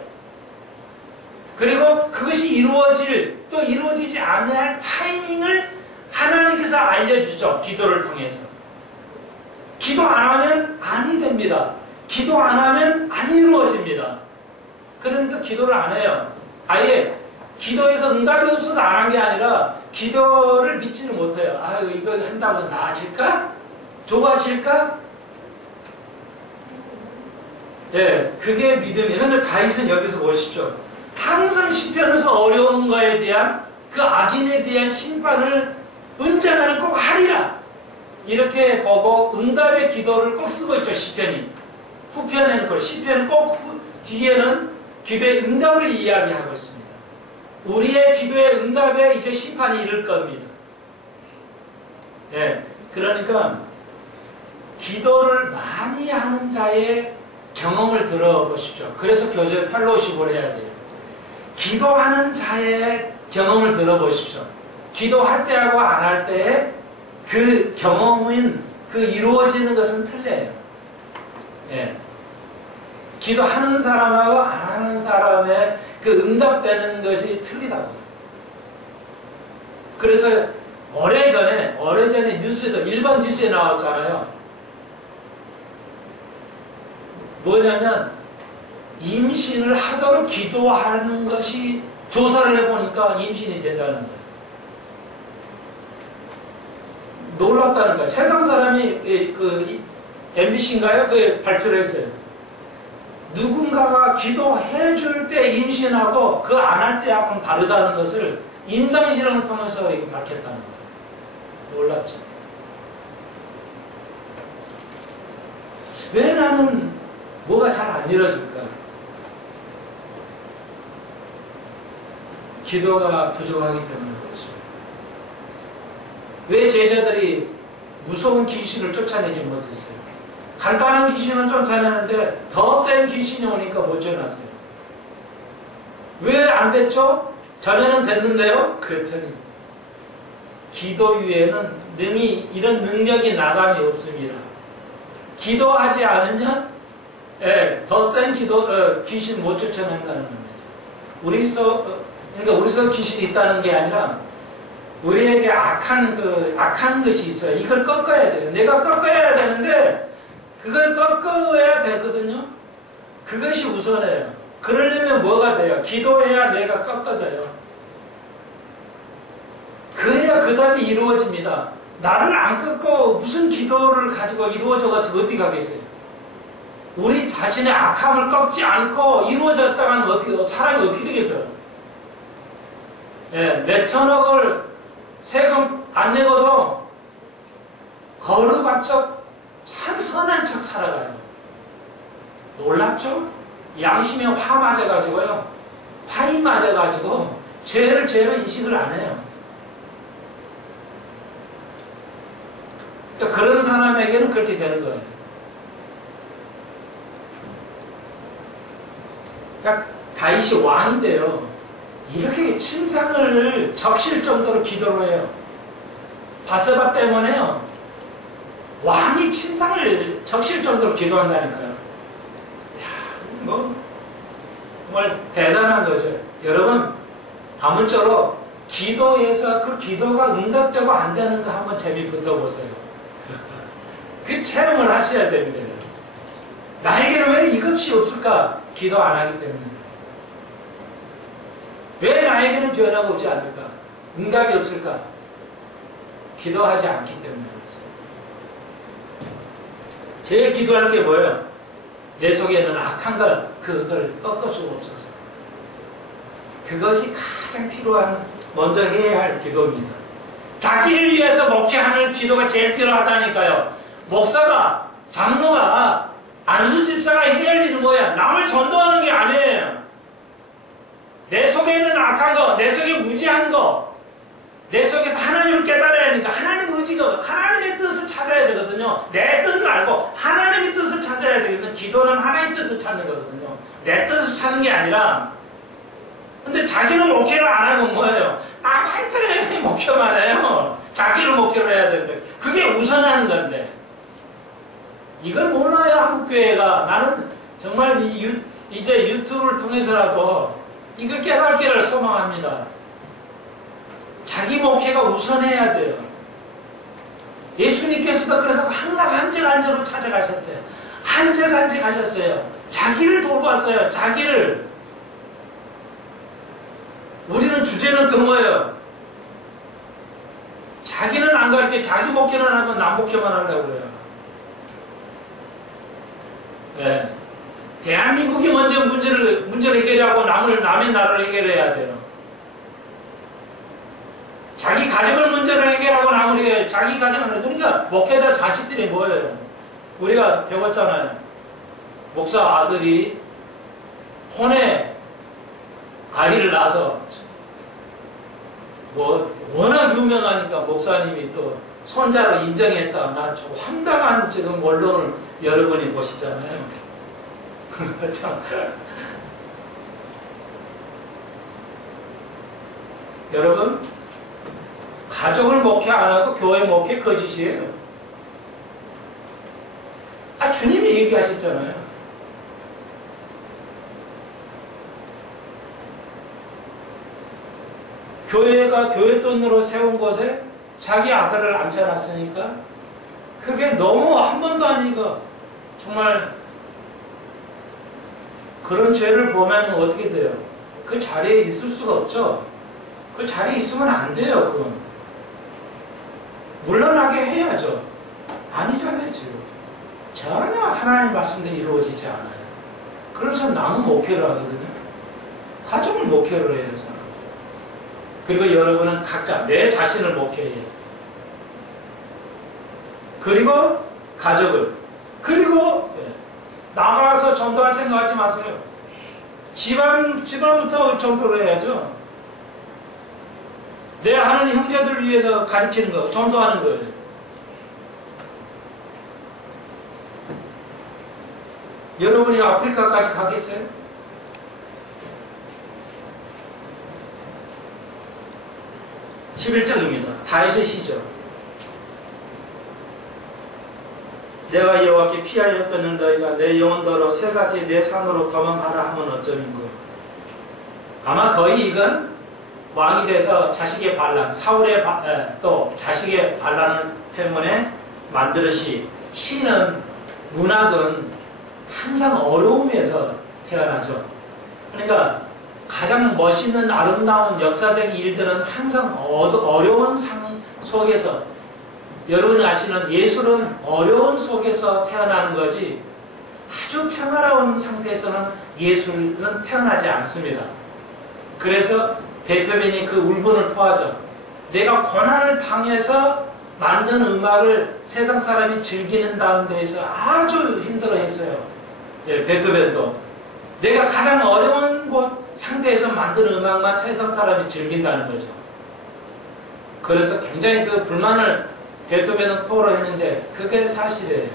그리고 그것이 또 이루어지지 않아야 할 타이밍을 하나님께서 알려주죠. 기도를 통해서. 기도 안 하면 아니 됩니다. 기도 안 하면 안 이루어집니다. 그러니까 기도를 안 해요. 아예 기도에서 응답이 없어도 안 한 게 아니라 기도를 믿지를 못해요. 아유, 이거 한다고 나아질까? 좋아질까? 예, 그게 믿음이에요. 근데 다윗은 여기서 보십시오. 항상 시편에서 어려운 거에 대한 그 악인에 대한 심판을 언젠가는 꼭 하리라. 이렇게 보고 응답의 기도를 꼭 쓰고 있죠. 시편이. 후편에는 그 시편은 꼭 뒤에는 기도의 응답을 이야기하고 있습니다. 우리의 기도의 응답에 이제 심판이 이를 겁니다. 예, 그러니까 기도를 많이 하는 자의 경험을 들어보십시오. 그래서 교제 펠로십을 해야 돼요. 기도하는 자의 경험을 들어보십시오. 기도할 때하고 안 할 때의 그 경험은 그 이루어지는 것은 틀려요. 예. 기도하는 사람하고 안 하는 사람의 그 응답되는 것이 틀리다고요. 그래서 오래전에 뉴스에도 일반 뉴스에 나왔잖아요. 뭐냐면 임신을 하도록 기도하는 것이 조사를 해보니까 임신이 된다는 거예요. 놀랍다는 거예요. 세상 사람이 그 MBC인가요? 그 발표를 했어요. 누군가가 기도해 줄 때 임신하고 그 안 할 때하고는 다르다는 것을 임상실험을 통해서 밝혔다는 거예요. 놀랍죠. 왜 나는 뭐가 잘 안 이루어질까? 기도가 부족하기 때문에 그렇죠. 왜 제자들이 무서운 귀신을 쫓아내지 못했어요? 간단한 귀신은 쫓아내는데 더 센 귀신이 오니까 못 쫓아냈어요. 왜 안 됐죠? 전에는 됐는데요? 그랬더니 기도 위에는 이런 능력이 나감이 없습니다. 기도하지 않으면 더 센 귀신 못 쫓아낸다는 겁니다. 그러니까 우리서 귀신이 있다는 게 아니라 우리에게 악한 것이 있어요. 이걸 꺾어야 돼요. 내가 꺾어야 되는데 그걸 꺾어야 되거든요. 그것이 우선이에요. 그러려면 뭐가 돼요? 기도해야 내가 꺾어져요. 그래야 그 답이 이루어집니다. 나를 안 꺾고 무슨 기도를 가지고 이루어져가지고 어떻게 하겠어요? 우리 자신의 악함을 꺾지 않고 이루어졌다면 사람이 어떻게 되겠어요? 예, 몇 천억을 세금 안 내고도 거룩한 척, 참 선한 척 살아가요. 놀랍죠? 양심에 화 맞아가지고요. 화인 맞아가지고 죄를 죄로 인식을 안 해요. 그러니까 그런 사람에게는 그렇게 되는 거예요. 그러니까 다윗이 왕인데요. 이렇게 침상을 적실 정도로 기도를 해요. 바세바 때문에요. 왕이 침상을 적실 정도로 기도한다니까요. 정말 대단한 거죠. 여러분, 아무쪼록 기도에서 그 기도가 응답되고 안 되는 거 한번 재미 붙어보세요. 그 체험을 하셔야 됩니다. 나에게는 왜 이것이 없을까? 기도 안 하기 때문에. 왜 나에게는 변화가 오지 않을까? 응답이 없을까? 기도하지 않기 때문에 그렇죠. 제일 기도할 게 뭐예요? 내 속에 있는 악한 그걸 꺾어주옵소서. 그것이 가장 필요한, 먼저 해야 할 기도입니다. 자기를 위해서 목회하는 기도가 제일 필요하다니까요. 목사가, 장로가, 안수집사가 해야 할 일은 뭐야? 남을 전도하는 게 아니에요. 내 속에 있는 악한 거, 내 속에 무지한 거, 내 속에서 하나님을 깨달아야 하니까 하나님 의지가 하나님의 뜻을 찾아야 되거든요. 내 뜻 말고 하나님의 뜻을 찾아야 되거든요. 기도는 하나님의 뜻을 찾는 거거든요. 내 뜻을 찾는 게 아니라. 근데 자기는 목회를 안 하면 뭐예요? 남한테 목회만 해요. 자기를 목회를 해야 되는데 그게 우선하는 건데 이걸 몰라요. 한국교회가. 나는 정말 이제 유튜브를 통해서라도 이걸 깨닫기를 소망합니다. 자기 목회가 우선해야 돼요. 예수님께서도 그래서 항상 한적한적으로 찾아가셨어요. 한적한적 가셨어요. 자기를 돌봤어요. 자기를. 우리는 주제는 그 뭐예요? 자기는 안 가르쳐. 자기 목회는 안 하고 남 목회만 하려고 그래요. 네. 대한민국이 먼저 문제를 해결하고 남의 나라를 해결해야 돼요. 자기 가정을 문제를 해결하고 남을 해결해야 자기 가정을. 그러니까 목회자 자식들이 뭐예요? 우리가 배웠잖아요. 목사 아들이 혼에 아이를 낳아서 워낙 유명하니까 목사님이 또 손자로 인정했다. 나 저 황당한 지금 언론을 여러분이 보시잖아요. 참. 여러분, 가족을 목회 안 하고 교회 목회 거짓이에요. 주님이 얘기하셨잖아요. 교회가 교회 돈으로 세운 곳에 자기 아들을 앉혀놨으니까 그게 너무 한 번도 아니고 정말 그런 죄를 범하면 어떻게 돼요? 그 자리에 있을 수가 없죠. 그 자리에 있으면 안 돼요. 그건 물러나게 해야죠. 아니잖아요. 지금 전혀 하나님 말씀대로 이루어지지 않아요. 그래서 남은 목회를 하거든요. 가정을 목회를 해요. 그리고 여러분은 각자 내 자신을 목회해요. 그리고 가족을. 그리고 나가서 전도할 생각하지 마세요. 집안부터 전도를 해야죠. 내 하는 형제들을 위해서 가르치는 거, 전도하는 거예요. 여러분이 아프리카까지 가겠어요? 11장입니다. 다윗의 시죠. 내가 여호와께 피하였거늘 너희가 내 영혼더러 세 가지 내 산으로 도망하라 하면 어쩌민고. 아마 거의 이건 왕이 돼서 자식의 반란, 사울의 또 자식의 반란 때문에 만들었이. 시는 문학은 항상 어려움에서 태어나죠. 그러니까 가장 멋있는 아름다운 역사적인 일들은 항상 어려운 상 속에서, 여러분이 아시는 예술은 어려운 속에서 태어나는 거지 아주 평화로운 상태에서는 예술은 태어나지 않습니다. 그래서 베토벤이 그 울분을 토하죠. 내가 고난을 당해서 만든 음악을 세상 사람이 즐기는 데에서 아주 힘들어했어요. 예, 베토벤도 내가 가장 어려운 곳 상태에서 만든 음악만 세상 사람이 즐긴다는 거죠. 그래서 굉장히 그 불만을 베토벤은 토로했는데 그게 사실이에요.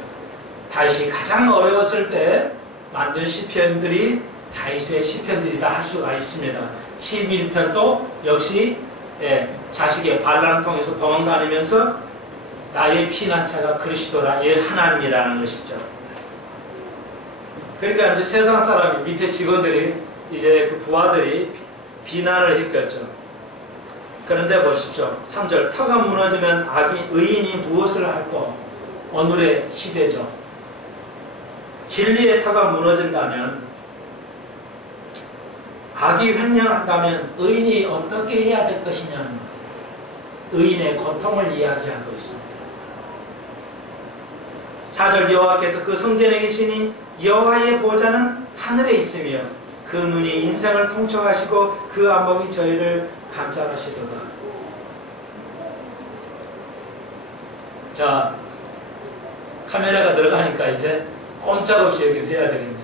다윗이 가장 어려웠을 때 만든 시편들이 다윗의 시편들이다 할 수가 있습니다. 11편도 역시 자식의 반란을 통해서 도망다니면서 나의 피난처가 그리스도라, 예 하나님이라는 것이죠. 그러니까 이제 세상 사람이, 밑에 직원들이, 이제 그 부하들이 비난을 했겠죠. 그런데 보십시오. 3절, 터가 무너지면 의인이 무엇을 할꼬? 오늘의 시대죠. 진리의 터가 무너진다면, 악이 횡령한다면 의인이 어떻게 해야 될 것이냐는 의인의 고통을 이야기하고 있습니다. 4절, 여호와께서 그 성전에 계시니 여호와의 보좌는 하늘에 있으며 그 눈이 인생을 통촉하시고 그 안목이 저희를 감찰하시도다. 자, 카메라가 들어가니까 이제 꼼짝없이 여기서 해야 되겠네요.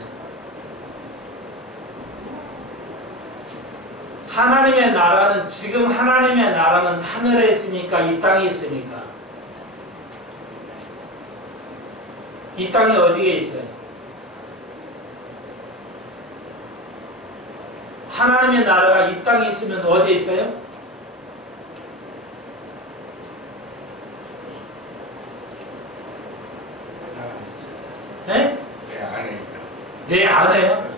하나님의 나라는 지금 하나님의 나라는 하늘에 있습니까? 이 땅에 있습니까? 이 땅이 어디에 있어요? 하나님의 나라가 이 땅에 있으면 어디에 있어요? 네? 내 안에 있다. 내 안에요?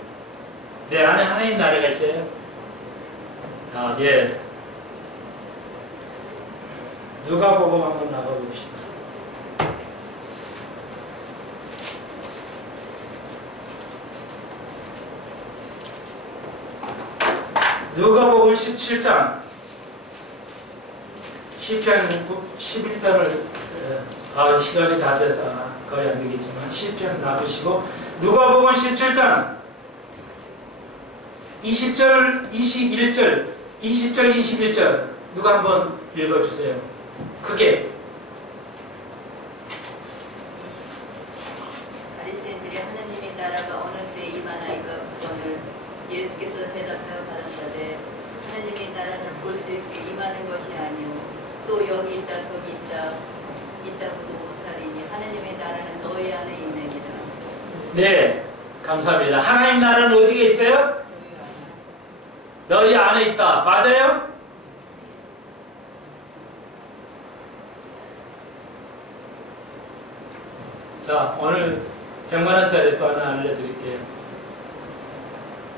내 안에 하나님 나라가 있어요? 아, 예. 누가복음 한번 나가봅시다. 누가복음 17장 11절을 시간이 다 돼서 거의 안 되겠지만 10절 놔두시고 누가복음 17장 20절, 21절, 20절, 21절 누가 한번 읽어주세요. 크게. 바리새인들이 하나님의 나라가 어느 때에 임하나이까 묻거늘 예수께서 대답하여 가라사대 하나님의 나라는 볼 수 있게 임하는 것이 아니오 또 여기 있다 저기 있다고도 못하리니 하나님의 나라는 너희 안에 있느니라. 네, 감사합니다. 하나님 나라는 어디에 있어요? 너희 안에 있다. 맞아요? 자, 오늘 100만원짜리 또 하나 알려드릴게요.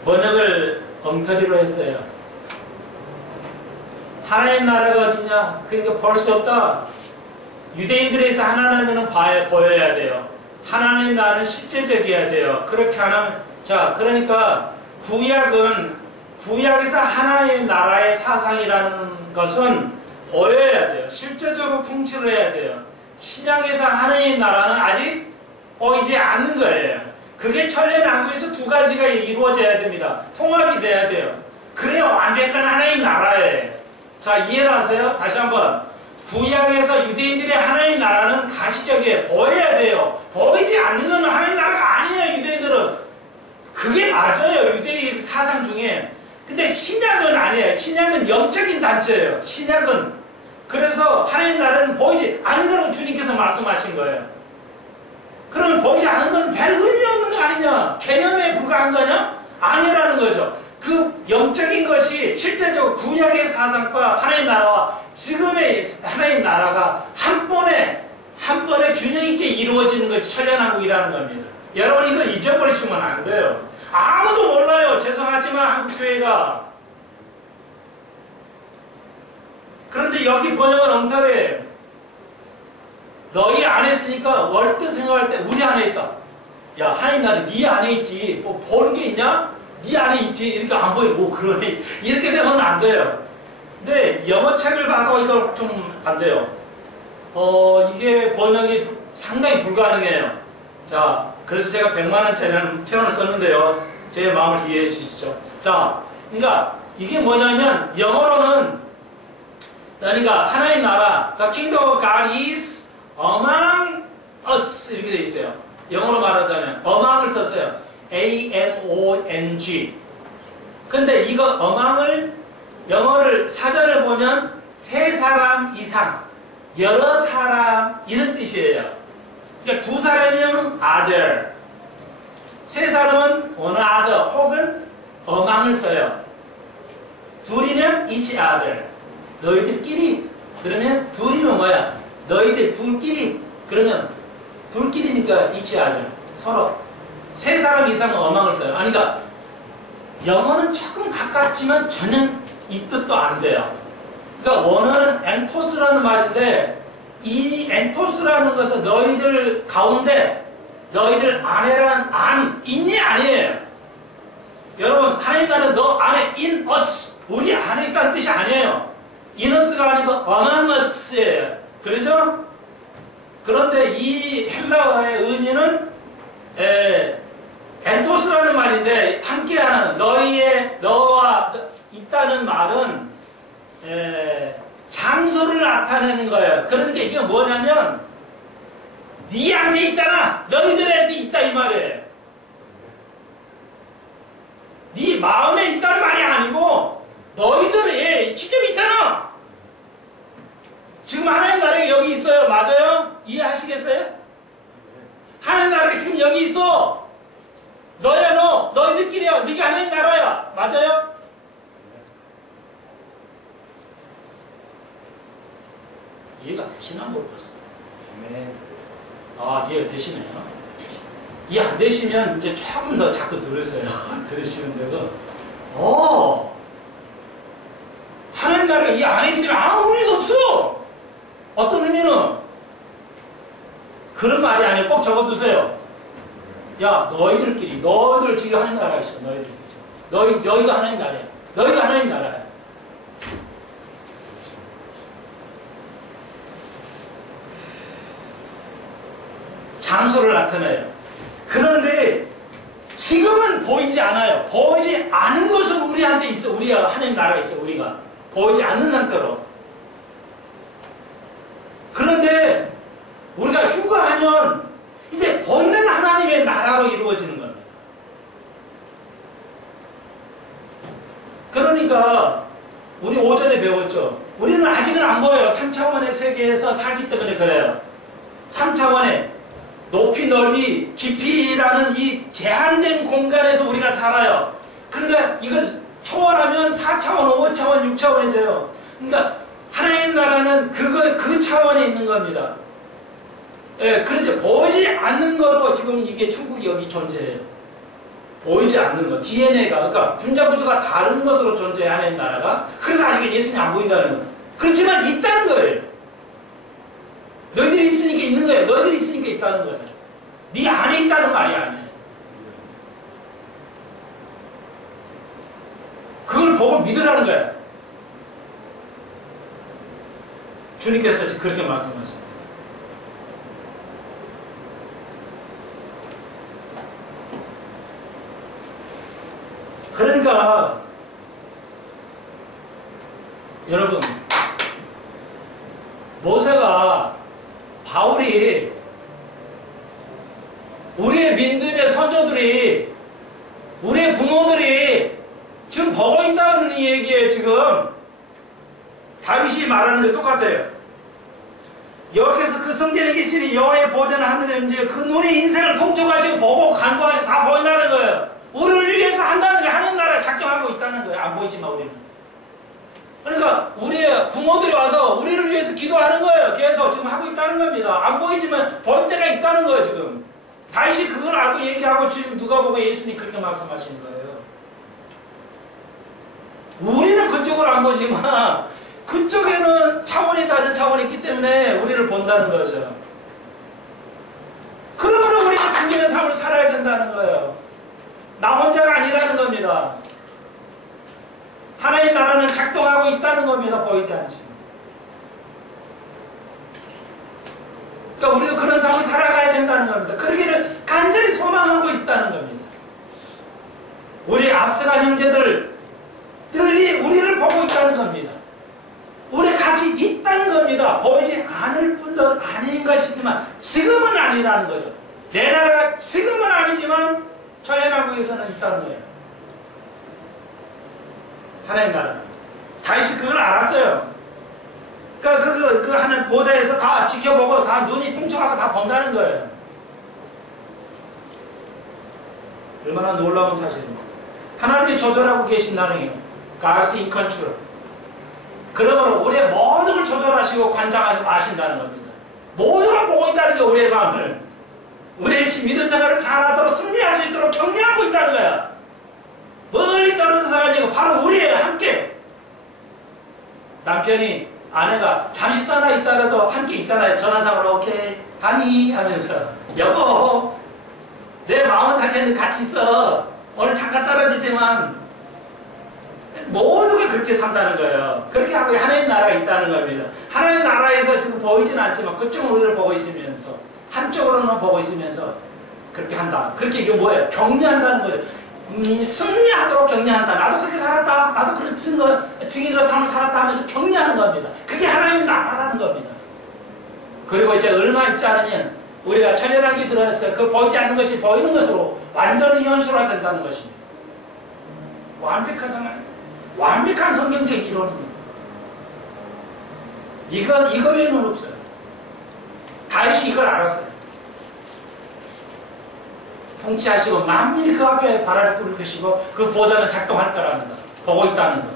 번역을 엉터리로 했어요. 하나님 나라가 어디냐? 그러니까 볼 수 없다. 유대인들에서 하나님은 보여야 돼요. 하나님 나라는 실제적이어야 돼요. 그렇게 안 하면, 자, 그러니까 구약에서 하나님 나라의 사상이라는 것은 보여야 돼요. 실제적으로 통치를 해야 돼요. 신약에서 하나님 나라는 아직 보이지 않는 거예요. 그게 천년왕국에서 두 가지가 이루어져야 됩니다. 통합이 돼야 돼요. 그래야 완벽한 하나님 나라예요. 자, 이해를 하세요? 다시 한번. 구약에서 유대인들의 하나님 나라는 가시적이에요. 보여야 돼요. 보이지 않는 건 하나님 나라가 아니에요, 유대인들은. 그게 맞아요, 유대인 사상 중에. 근데 신약은 아니에요. 신약은 영적인 단체예요. 신약은. 그래서 하나님 나라는 보이지 않는 거라고 주님께서 말씀하신 거예요. 그러면 보이지 않는 건 별 의미 없는 거 아니냐? 개념에 불과한 거냐? 아니라는 거죠. 그 영적인 것이 실제적으로 구약의 사상과 하나님 나라와 지금의 하나님 나라가 한 번에 균형 있게 이루어지는 것이 천년왕국이라는 겁니다. 여러분 이걸 잊어버리시면 안 돼요. 아무도 몰라요. 죄송하지만 한국교회가. 그런데 여기 번역은 엉터리예요. 너희 안에 있으니까 월드 생각할 때 우리 안에 있다. 야, 하나님 나라 네 안에 있지. 뭐 보는 게 있냐? 네 안에 있지. 이렇게 안 보이고 그러니 이렇게 되면 안 돼요. 근데 영어 책을 봐도 이걸 좀 안 돼요. 이게 번역이 상당히 불가능해요. 자, 그래서 제가 100만원짜리라는 표현을 썼는데요. 제 마음을 이해해 주시죠. 자, 그러니까 이게 뭐냐면 영어로는 그러니까 하나님 나라, 그러니까 Kingdom of God is among us 이렇게 돼 있어요. 영어로 말하자면 among을 썼어요. A-M-O-N-G. 근데 이거 among을 영어를 사전을 보면 세 사람 이상, 여러 사람 이런 뜻이에요. 그러니까 두 사람이면 other, 세 사람은 another 혹은 among을 써요. 둘이면 each other. 너희들끼리. 그러면 둘이면 뭐야? 너희들 둘끼리. 그러면 둘끼리니까 each other. 서로. 세 사람 이상은 among을 써요. 아니, 그러니까 영어는 조금 가깝지만 전혀 이 뜻도 안 돼요. 그러니까 원어는 엔토스라는 말인데 이 엔토스라는 것은 너희들 가운데 너희들 안에라는 인이 아니에요. 여러분 하나님 나라는 너 안에 in us 우리 안에 있다는 뜻이 아니에요. in us가 아니고 among us예요. 그렇죠? 그런데 이 헬라어의 의미는 엔토스라는 말인데 함께하는 너와 있다는 말은 장소를 나타내는 거예요. 그러니까 이게 뭐냐면 네 안에 있잖아. 너희들한테 있다 이 말이에요. 네 마음에 있다는 말이 아니고 너희들이 직접 있잖아. 지금 하나님 나라가 여기 있어요. 맞아요? 이해하시겠어요? 하나님 나라가 지금 여기 있어. 너야 너. 너희들끼리야. 네가 하나님 나라야. 맞아요? 이해가 되시나 모르겠어요. 아, 이해가 되시네요. 이해 안 되시면 이제 조금 더 자꾸 들으세요. 들으시면 되고. 하나님 나라가 이 안에 있으면 아무 의미가 없어. 어떤 의미는? 그런 말이 아니에요. 꼭 적어두세요. 야, 너희들끼리, 너희들 지금 하나님 나라가 있어. 너희들끼리. 너희가 하나님 나라야. 너희가 하나님 나라야. 장소를 나타내요. 그런데 지금은 보이지 않아요. 보이지 않은 것은 우리한테 있어. 우리가 하나님 나라가 있어. 우리가 보이지 않는 상태로. 그런데 우리가 휴가하면 이제 보이는 하나님의 나라로 이루어지는 겁니다. 그러니까 우리 오전에 배웠죠. 우리는 아직은 안 보여요. 3차원의 세계에서 살기 때문에 그래요. 3차원의 높이, 넓이, 깊이라는 이 제한된 공간에서 우리가 살아요. 그런데 이걸 초월하면 4차원, 5차원, 6차원이 돼요. 그러니까 하나님 나라는 그 차원에 있는 겁니다. 예, 그런지 보이지 않는 거로 지금 이게 천국이 여기 존재해요. 보이지 않는 거, DNA가, 그러니까 분자구조가 다른 것으로 존재해, 하나님 나라가. 그래서 아직 예수님이 안 보인다는 거예요. 그렇지만 있다는 거예요. 너희들이 있으니까 있는 거예요. 너희들이 있으니까 있다는 거예요. 네 안에 있다는 말이 아니에요. 그걸 보고 믿으라는 거예요. 주님께서 그렇게 말씀하십니다. 그러니까 여러분, 모세가, 바울이, 우리의 민들의 선조들이, 우리의 부모들이 지금 보고 있다는 얘기예요. 지금 다윗이 말하는 게 똑같아요. 여기서 그 성전에 계시니 여호와의 보좌는 하늘에 움직여 그 눈이 인생을 통촉하시고 보고 간구하시고 다 보인다는 거예요. 우리를 위해서 한다는 게 하나님 나라를 작정하고 있다는 거예요. 안 보이지만 우리는. 그러니까 우리의 부모들이 와서 우리를 위해서 기도하는 거예요. 계속 지금 하고 있다는 겁니다. 안 보이지만 볼 때가 있다는 거예요. 지금 다윗이 그걸 알고 얘기하고 지금 누가 보고 예수님이 그렇게 말씀하시는 거예요. 우리는 그쪽을 안 보지만 그쪽에는 차원이 다른 차원이 있기 때문에 우리를 본다는 거죠. 그러므로 우리가 죽이는 삶을 살아야 된다는 거예요. 나 혼자가 아니라는 겁니다. 하나님 나라는 작동하고 있다는 겁니다. 보이지 않지만. 그러니까 우리도 그런 삶을 살아가야 된다는 겁니다. 그러기를 간절히 소망하고 있다는 겁니다. 우리 앞서간 형제들이 우리를 보고 있다는 겁니다. 우리 같이 있다는 겁니다. 보이지 않을 뿐도 아닌 것이지만 지금은 아니라는 거죠. 내 나라가 지금은 아니지만 천연왕국에서는 있다는 거예요. 하나님 나라. 다윗이 그걸 알았어요. 그러니까 그 하나님 보좌에서 다 지켜보고 다 눈이 통촉하고 다 본다는 거예요. 얼마나 놀라운 사실입니까? 하나님이 조절하고 계신다는 거예요. God's in control. 그러므로 우리의 모든 걸 조절하시고 관장하시고 아신다는 겁니다. 모든 걸 보고 있다는 게 우리의 삶을, 우리의 믿음 생활을 잘하도록 승리할 수 있도록 격려하고 있다는 거야. 멀리 떨어져서 아니고 바로 우리의 함께. 남편이 아내가 잠시 떠나 있다라도 함께 있잖아요. 전화상으로 오케이 하니 하면서 여보 내 마음은 당신은 같이 있어. 오늘 잠깐 떨어지지만 모든 걸 그렇게 산다는 거예요. 그렇게 하고 하나님 나라가 있다는 겁니다. 하나님 나라에서 지금 보이진 않지만 그쪽은 우리를 보고 있으면서 한쪽으로는 보고 있으면서 그렇게 한다. 그렇게 이게 뭐예요? 격려한다는 거죠. 승리하도록 격려한다. 나도 그렇게 살았다. 나도 그런 증인으로 삶을 살았다 하면서 격려하는 겁니다. 그게 하나님 나라라는 겁니다. 그리고 이제 얼마 있지 않으면 우리가 천연왕국에 들어갔어요. 그 보이지 않는 것이 보이는 것으로 완전히 현실화된다는 것입니다. 완벽하잖아요. 완벽한 성경적 이론입니다. 이거 외에는 없어요. 다윗이 이걸 알았어요. 통치하시고 만민이 그 앞에 발을 뚫을 것이고 그 보좌는 작동할 거라는 거, 보고 있다는 거.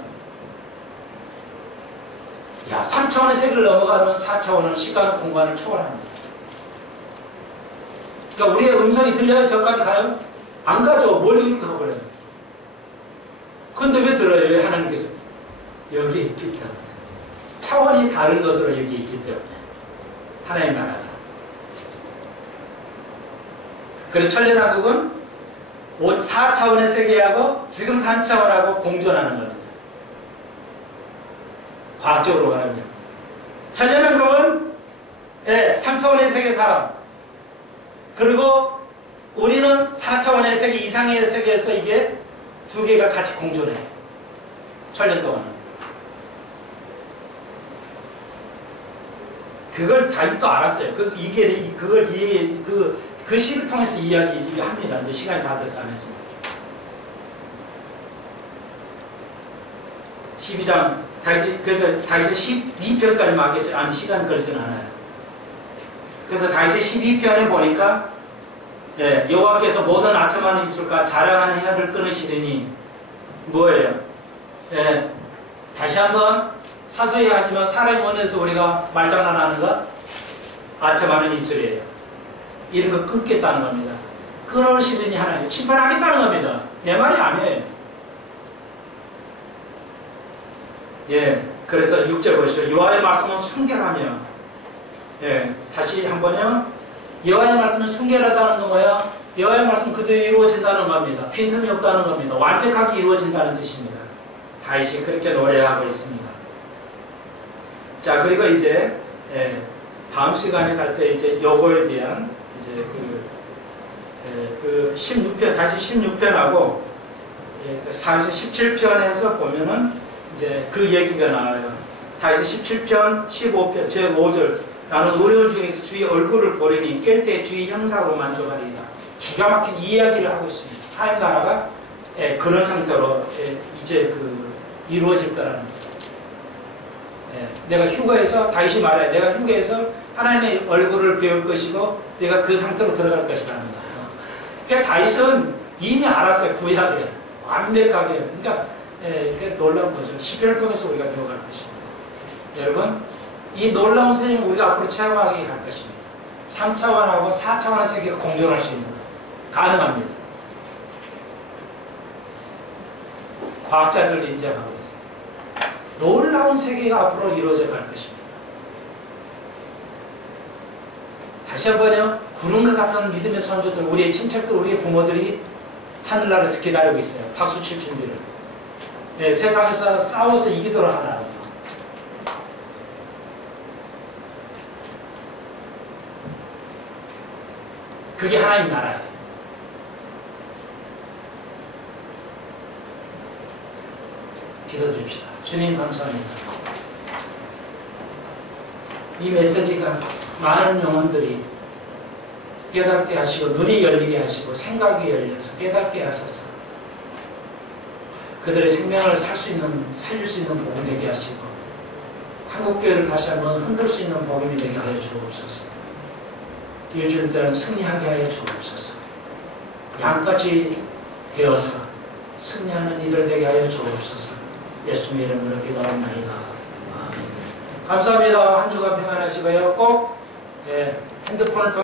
야, 3차원의 세계를 넘어가면 4차원은 시간, 공간을 초월합니다. 그러니까 우리의 음성이 들려요? 저까지 가요? 안 가죠. 멀리 가버려요. 근데 왜 들어요? 왜 하나님께서? 여기 있기 때문에. 차원이 다른 것으로 여기 있기 때문에. 하나님 나라가. 그래서 천년왕국은 4차원의 세계하고 지금 3차원하고 공존하는 겁니다. 과학적으로 말하면. 천년왕국은 3차원의 세계 사람. 그리고 우리는 4차원의 세계 이상의 세계에서 이게 두 개가 같이 공존해요. 천년 동안. 그걸 다윗도 알았어요. 그걸 그 시를 통해서 이야기합니다. 이제 시간이 다 돼서 안 해지만. 12장, 그래서 다윗의 12편까지 막혔어요. 아니, 시간 걸리진 않아요. 그래서 다윗의 12편에 보니까, 여호와께서 모든 아첨하는 입술과 자랑하는 혀를 끊으시더니, 뭐예요? 다시 한번 사소히 하지만 사람이 원해서 우리가 말장난하는 것, 아첨하는 입술이에요. 이런 거 끊겠다는 겁니다. 끊으시더니 하나님, 심판하겠다는 겁니다. 내 말이 아니에요. 그래서 6절 보시죠. 여호와의 말씀은 순결하며, 다시 한 번요. 여호와의 말씀은 순결하다는 건 뭐야? 여호와의 말씀은 그대로 이루어진다는 겁니다. 빈틈이 없다는 겁니다. 완벽하게 이루어진다는 뜻입니다. 다윗이 그렇게 노래하고 있습니다. 자, 그리고 이제 다음 시간에 갈 때 이제 요거에 대한 이제 그 16편, 다시 16편하고 17편에서 보면은 이제 그 얘기가 나와요. 다시 17편, 15편, 제5절. 나는 어려운 중에서 주의 얼굴을 보리니 깰 때 주의 형상으로 만족하리라. 기가 막힌 이야기를 하고 있습니다. 하나님 나라가 그런 상태로 이제 이루어질 거라는 거죠. 내가 휴거해서 다윗이 말해. 내가 휴거해서 하나님의 얼굴을 배울 것이고 내가 그 상태로 들어갈 것이라는 거예요. 그러니까 다윗은 이미 알았어요. 구약에 완벽하게. 그러니까 놀라운 거죠. 시편을 통해서 우리가 배워갈 것입니다. 여러분, 이 놀라운 선생님을 우리가 앞으로 체험하게 갈 것입니다. 3차원하고 4차원의 세계가 공존할 수 있는 거예요. 가능합니다. 과학자들도 인정하고 있습니다. 놀라운 세계가 앞으로 이루어져 갈 것입니다. 다시 한번요. 구름과 같은 믿음의 선조들, 우리의 친척들, 우리의 부모들이 하늘나라에서 기다리고 있어요. 박수 칠 준비를. 세상에서 싸워서 이기도록 하나. 그게 하나님 나라예요. 기도드립시다. 주님 감사합니다. 이 메시지가 많은 영혼들이 깨닫게 하시고 눈이 열리게 하시고 생각이 열려서 깨닫게 하셔서 그들의 생명을 살릴 수 있는 복음 되게 하시고 한국교회를 다시 한번 흔들 수 있는 복음이 되게 하여 주옵소서. 일주일들은 승리하게 하여 주옵소서. 양같이 되어서 승리하는 이들 되게 하여 주옵소서. 예수님의 이름으로 기도하옵나이다. 아멘. 감사합니다. 한 주간 평안하시고요. 꼭 핸드폰을 통해